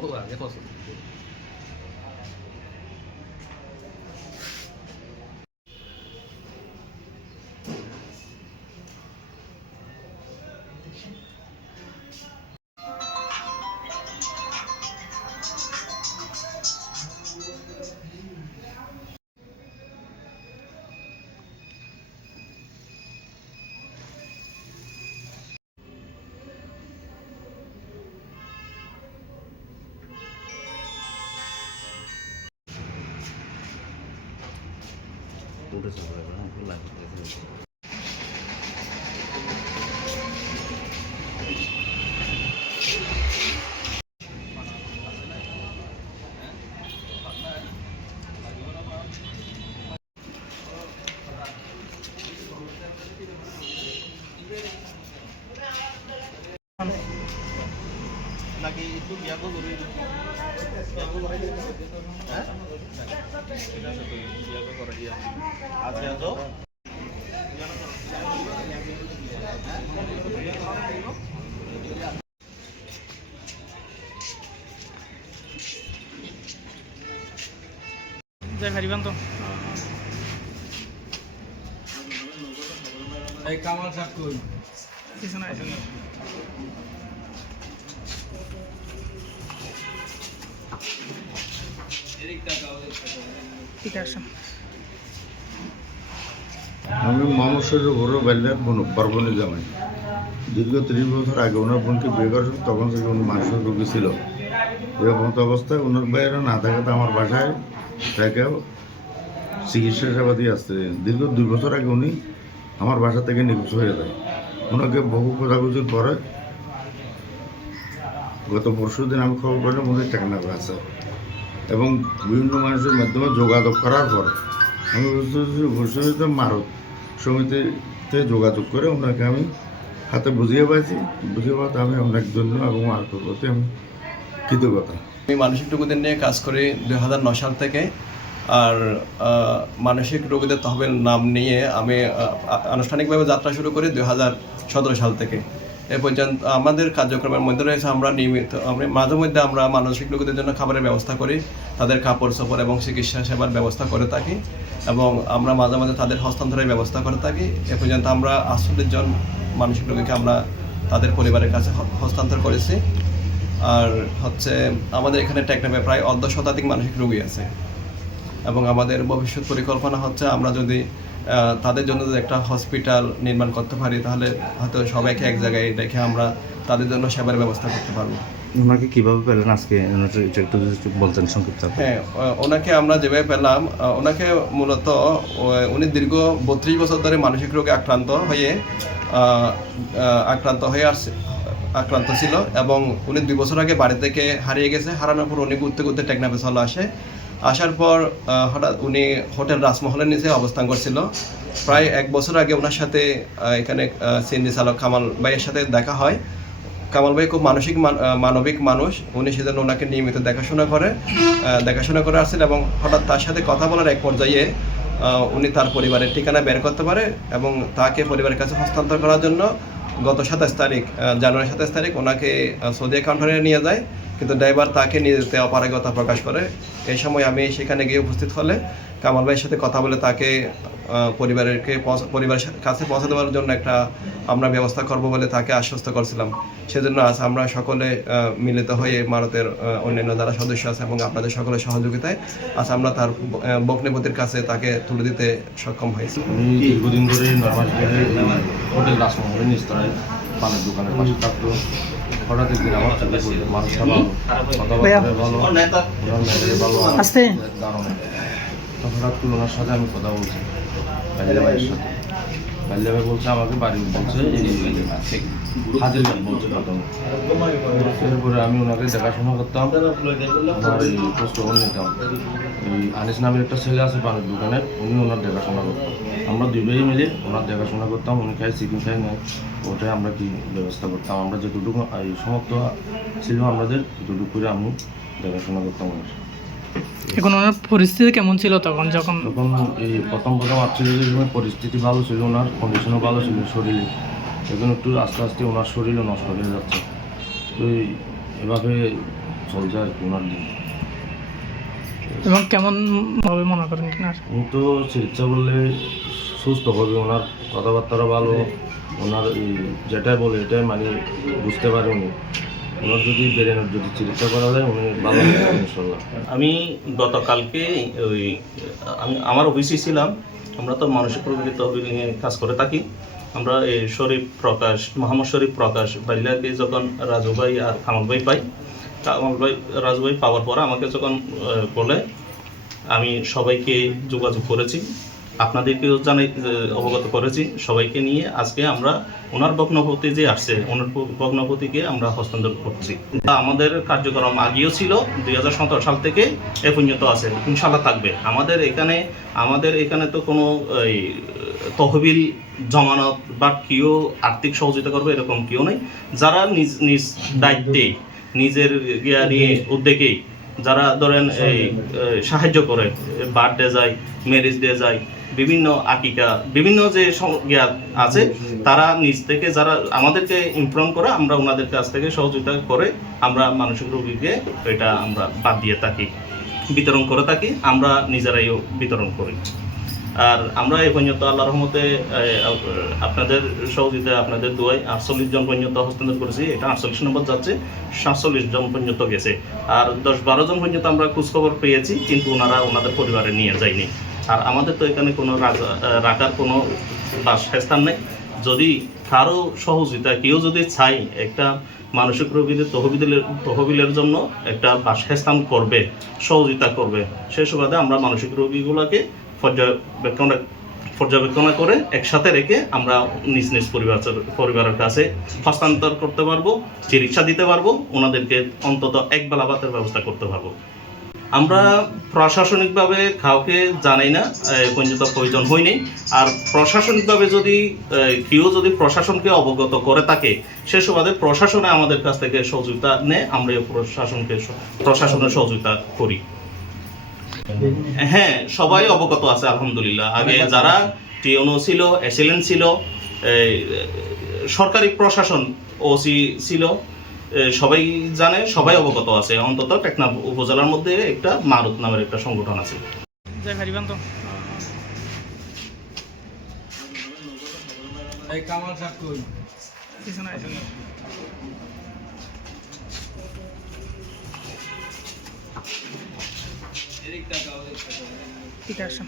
僕は猫好きで。নাকি একটু বিয়াগো করি হ্যাঁ আছে তো যাই পারিবান তো এই কামাল সাহেব কই কিছু নাই আমি মানুষের বড় বেল্লার বরবনি জামাই। দীর্ঘ ত্রিশ বছর আগে ওনার বোনকে বিয়ে করেছেন তখন থেকে উনি মানসিক রোগী ছিল। এরকম তো অবস্থায় ওনার বাইরে না থাকাতে আমার বাসায় তাকেও চিকিৎসা সেবা দিয়ে আসতে দীর্ঘ দুই বছর আগে উনি আমার বাসা থেকে নিখোঁজ হয়ে যায়। ওনাকে বহু খোঁজাখুঁজির পরে গত পরশু দিন আমি খবর পেলাম উনি টেকনাফে আছে। এবং বিভিন্ন মানুষের মাধ্যমে যোগাযোগ করার পর আমি বুঝতে উপস্থিত মারত সমিতিতে যোগাযোগ করে ওনাকে আমি হাতে বুঝিয়ে পাইছি। বুঝিয়ে পাতে আমি অনেক জন্য এবং মারতের প্রতি আমি কৃতজ্ঞতা। আমি মানসিক রোগীদের নিয়ে কাজ করি দুই হাজার নয় সাল থেকে। আর মানসিক রোগীদের তহবিল নাম নিয়ে আমি আনুষ্ঠানিকভাবে যাত্রা শুরু করি দুই হাজার সতেরো সাল থেকে। এ পর্যন্ত আমাদের কার্যক্রমের মধ্যে রয়েছে আমরা নিয়মিত, আমরা মাঝে মধ্যে আমরা মানসিক রোগীদের জন্য খাবারের ব্যবস্থা করি, তাদের কাপড় চোপড় এবং চিকিৎসা সেবার ব্যবস্থা করে থাকি এবং আমরা মাঝে মাঝে তাদের হস্তান্তরের ব্যবস্থা করে থাকি। এ পর্যন্ত আমরা আটচল্লিশ জন মানসিক রোগীকে আমরা তাদের পরিবারের কাছে হস্তান্তর করেছি। আর হচ্ছে আমাদের এখানে টেকনামে প্রায় অর্ধ শতাধিক মানসিক রোগী আছে। এবং আমাদের ভবিষ্যৎ পরিকল্পনা হচ্ছে আমরা যদি তাদের জন্য যদি একটা হসপিটাল নির্মাণ করতে পারি তাহলে হয়তো সবাইকে এক জায়গায় রেখে আমরা তাদের জন্য সেবার ব্যবস্থা করতে পারব। ওনাকে কীভাবে পেলেন আজকে? একটু বলতেন সংক্ষিপ্ত হ্যাঁ ওনাকে আমরা যেভাবে পেলাম ওনাকে মূলত উনি দীর্ঘ বত্রিশ বছর ধরে মানসিক রোগে আক্রান্ত হয়ে আক্রান্ত হয়ে আসছে আক্রান্ত ছিল এবং উনি দুই বছর আগে বাড়ি থেকে হারিয়ে গেছে। হারানোর পর উনি ঘুরতে ঘুরতে টেকনাফে চলে আসে। আসার পর হঠাৎ উনি হোটেল রাজমহলের নিচে অবস্থান করছিল। প্রায় এক বছর আগে ওনার সাথে এখানে সিএনজি চালক কামাল ভাইয়ের সাথে দেখা হয়। কামাল ভাই খুব মানসিক মান- মানবিক মানুষ। উনি সেজন্য ওনাকে নিয়মিত দেখাশোনা করে দেখাশোনা করে আসছেন এবং হঠাৎ তার সাথে কথা বলার এক পর্যায়ে উনি তার পরিবারের ঠিকানা বের করতে পারে এবং তাকে পরিবারের কাছে হস্তান্তর করার জন্য গত সাতাশ তারিখ জানুয়ারি সাতাশ তারিখ ওনাকে সৌদি কাউন্টারে নিয়ে যায়। কিন্তু ড্রাইভার তাকে নিয়ে যেতে অপারগতা প্রকাশ করে। এই সময় আমি সেখানে গিয়ে উপস্থিত হলে কামাল ভাইয়ের সাথে কথা বলে তাকে পরিবারেরকে পরিবারের কাছে পৌঁছে দেওয়ার জন্য একটা আমরা ব্যবস্থা করব বলে তাকে আশ্বস্ত করছিলাম। সেজন্য আজ আমরা সকলে মিলিত হয়ে ভারতের অন্যান্য যারা সদস্য আছে এবং আপনাদের সকলের সহযোগিতায় আজ আমরা তার বগ্নিপতির কাছে তাকে তুলে দিতে সক্ষম হয়েছি। দীর্ঘদিন ধরে হোটেল রাসমহলের নিস্তরায় পানের দোকানের পাশে থাকতো। হঠাৎ একদিন আমার চোখে পড়ল মানুষটা ভালো কথাবার্তা ভালো ওনার ভালো। আস্তে। দারুণ তো হঠাৎ করে ওনার সাথে আমি কথা বলছি। ভাইয়ের সাথে। বাল্যা বলছে আমাকে বাড়ি বলছে হাজির বলছে কথা এরপরে আমি ওনাকে দেখাশোনা করতাম ওনার এই খোঁজখবর নিতাম এই আনিস নামের একটা ছেলে আছে পানের দোকানে উনি ওনার দেখাশোনা করতাম আমরা দুই মিলে ওনার দেখাশোনা করতাম উনি খাই চিকেন খাই নাই ওটাই আমরা কি ব্যবস্থা করতাম আমরা যেটুকু এই সমস্ত ছিল আমাদের দুটুকু করে আমি দেখাশোনা করতাম ওনার এখন ওনার পরিস্থিতি কেমন ছিল তখন যখন? তখন এই প্রথম প্রথম আটচল্লিশের সময় পরিস্থিতি ভালো ছিল ওনার কন্ডিশনও ভালো ছিল শরীরে। এখন একটু আস্তে আস্তে ওনার শরীরও নষ্ট হয়ে যাচ্ছে। তো এভাবে চলছে আর কি ওনার দিন। এবং কেমন ভাবে মনে করেন কিনা তো চিকিৎসা করলে সুস্থ হবে ওনার কথাবার্তা ভালো। ওনার যেটাই বলে এটাই মানে বুঝতে পারে উনি। ওনার যদি ব্রেনের যদি চিকিৎসা করা যায়, উনি ভালো আমি গতকালকে ওই, আমি, আমার অফিসে ছিলাম। আমরা তো মানসিক রোগীর তহবিল নিয়ে কাজ করে থাকি। আমরা এই শরীফ প্রকাশ, মোহাম্মদ শরীফ প্রকাশ বাল্যাকে যখন রাজু ভাই আর কামাল ভাই পাই কামাল ভাই, রাজু ভাই পাওয়ার পর আমাকে যখন বলে, আমি সবাইকে যোগাযোগ করেছি, আপনাদেরকেও জানাই অবগত করেছি, সবাইকে নিয়ে আজকে আমরা ওনার ভগ্নপতি যে আসছে ওনার ভগ্নপতিকে আমরা হস্তান্তর করছি। আমাদের কার্যক্রম আগেও ছিল দুই হাজার সতেরো সাল থেকে এ পর্যন্ত আছে ইনশাল্লাহ থাকবে। আমাদের এখানে আমাদের এখানে তো কোনো তহবিল জমানত বা কেউ আর্থিক সহযোগিতা করবে এরকম কেউ নেই। যারা নিজ নিজ দায়িত্বে নিজের ইয়া নিয়ে উদ্যোগেই যারা ধরেন এই, সাহায্য করে বার্থডে যায় ম্যারেজ ডে যায় বিভিন্ন আকিকা বিভিন্ন যে ইয়া আছে তারা নিজ থেকে যারা আমাদেরকে ইনফর্ম করে আমরা ওনাদের কাছ থেকে সহযোগিতা করে আমরা মানসিক রোগীকে এটা আমরা বাদ দিয়ে থাকি বিতরণ করে থাকি আমরা নিজেরাইও বিতরণ করি। আর আমরা এই পর্যন্ত আল্লাহ রহমতে আপনাদের সহযোগিতা আপনাদের দুয়াই আটচল্লিশ জন পর্যন্ত হস্তান্তর করেছি এটা আটচল্লিশ নম্বর যাচ্ছে সাতচল্লিশ জন পর্যন্ত গেছে। আর দশ বারো জন পর্যন্ত আমরা খোঁজখবর পেয়েছি কিন্তু ওনারা ওনাদের পরিবারে নিয়ে যায়নি। আর আমাদের তো এখানে কোনো রাজা- রাখার কোনো বাসস্থান নেই। যদি কারও সহযোগিতা, কেউ যদি চাই একটা মানসিক রোগীদের তহবিলের তহবিলের জন্য একটা বাসস্থান করবে, সহযোগিতা করবে সেই সুবাদে আমরা মানসিক রোগীগুলোকে পর্যবেক্ষণ পর্যবেক্ষণা করে একসাথে রেখে আমরা নিজ নিজ পরিবার, পরিবারের কাছে হস্তান্তর করতে পারব, চিকিৎসা দিতে পারব, ওনাদেরকে অন্তত এক বেলা ভাতের ব্যবস্থা করতে পারব। আমরা প্রশাসনিকভাবে কাউকে জানাই না পর্যন্ত প্রয়োজন হয়নি। আর প্রশাসনিকভাবে যদি কেউ যদি প্রশাসনকে অবগত করে থাকে, সে সুবাদে প্রশাসনে আমাদের কাছ থেকে সহযোগিতা নেয়, আমরা প্রশাসনকে প্রশাসনের সহযোগিতা করি। হ্যাঁ সবাই অবগত আছে, আলহামদুলিল্লাহ। আগে যারা টিওনো ছিল এসিলেন ছিল সরকারি প্রশাসন ওসি ছিল সবাই জানে সবাই অবগত আছে। অন্তত টেকনাফ উপজেলার মধ্যে একটা মারুত নামের একটা সংগঠন আছে। ঠিক আছে